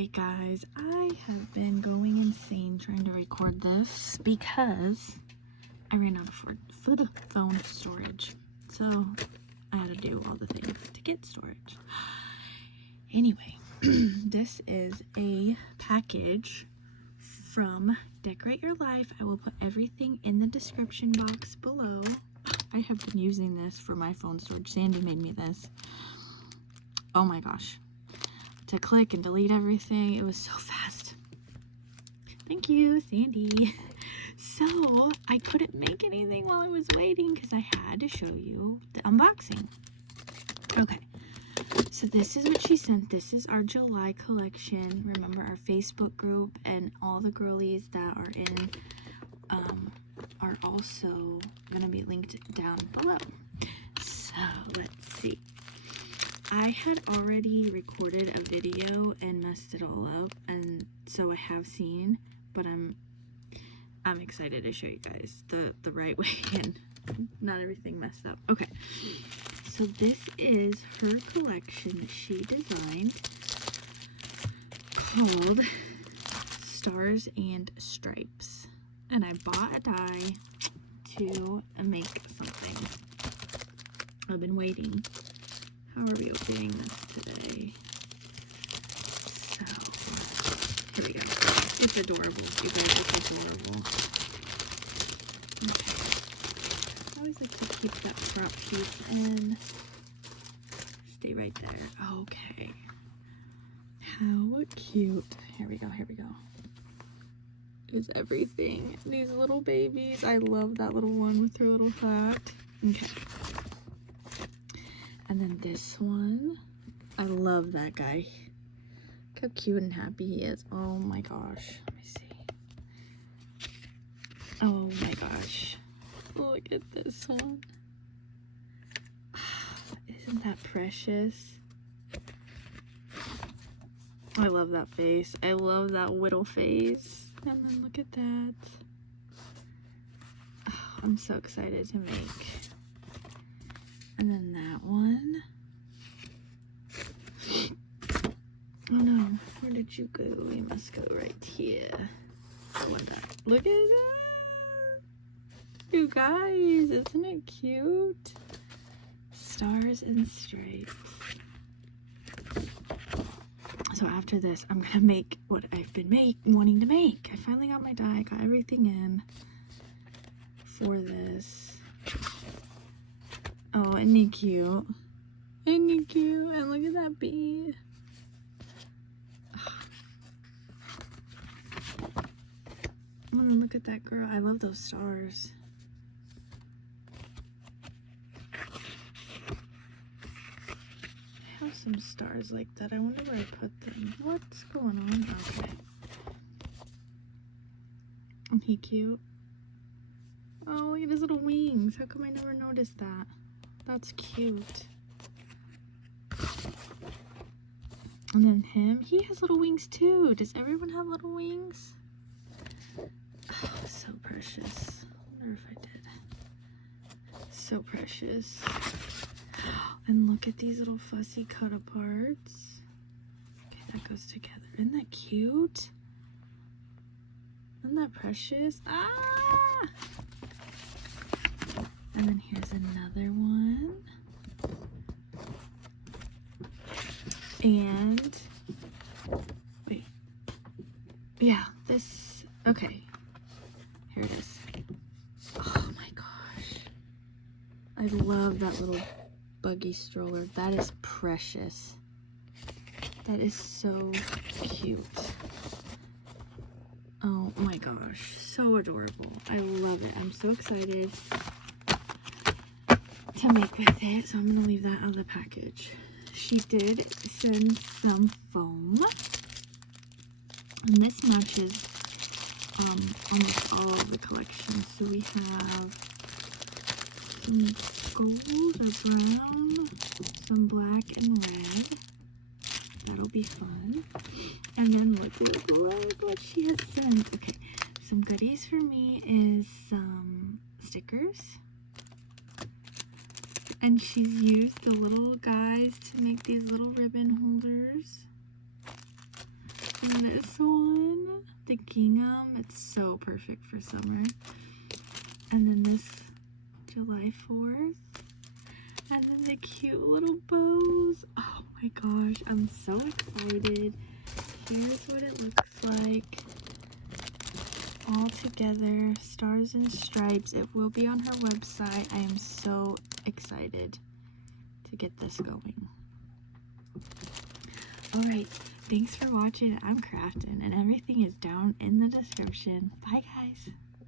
Alright guys, I have been going insane trying to record this because I ran out of phone storage. So I had to do all the things to get storage. Anyway, this is a package from Decorate Your Life. I will put everything in the description box below. I have been using this for my phone storage. Sandy made me this. Oh my gosh. To click and delete everything. It was so fast. Thank you, Sandy. So, I couldn't make anything while I was waiting because I had to show you the unboxing. Okay. So this is what she sent. This is our July collection. Remember our Facebook group and all the girlies that are in are also going to be linked down below. So, let's see. I had already recorded a video and messed it all up, and so I have seen, but I'm excited to show you guys the right way and not everything messed up. Okay, so this is her collection that she designed called Stars and Stripes, and I bought a die to make something. I've been waiting. How are we opening this today? So, here we go. It's adorable. You guys, it's adorable. Okay. I always like to keep that front piece in. Stay right there. Okay. How cute. Here we go. Here we go. Is everything. These little babies. I love that little one with her little hat. Okay. And then this one, I love that guy. Look how cute and happy he is. Oh my gosh. Let me see. Oh my gosh. Look at this one. Isn't that precious? I love that face. I love that little face. And then look at that. Oh, I'm so excited to make. And then that one. Oh no, where did you go? You must go right here. Look at that. You guys, isn't it cute? Stars and Stripes. So after this, I'm gonna make what I've been wanting to make. I finally got my die, got everything in for this. Oh, isn't he cute? Isn't he cute? And look at that bee. And then look at that girl. I love those stars. I have some stars like that. I wonder where I put them. What's going on? Okay. Isn't he cute? Oh, look at his little wings. How come I never noticed that? That's cute. And then him, he has little wings too. Does everyone have little wings? Oh, so precious. I wonder if I did. So precious. And look at these little fussy cut aparts. Okay, that goes together. Isn't that cute? Isn't that precious? Ah! And then here's another one. And, wait. Yeah, this, okay. Here it is. Oh my gosh. I love that little buggy stroller. That is precious. That is so cute. Oh my gosh. So adorable. I love it. I'm so excited to make with it, so I'm gonna leave that out of the package. She did send some foam, and this matches almost all of the collection. So we have some gold or brown, some black and red. That'll be fun. And then look what she has sent. Okay, some goodies for me is some stickers. And she's used the little guys to make these little ribbon holders. this one, the gingham, it's so perfect for summer. And then this July 4th. And then the cute little bows. Oh my gosh, I'm so excited. Here's what it looks like all together. Stars and stripes. It will be on her website. I am so excited to get this going. Alright, thanks for watching. I'm Craftin', and everything is down in the description. Bye guys.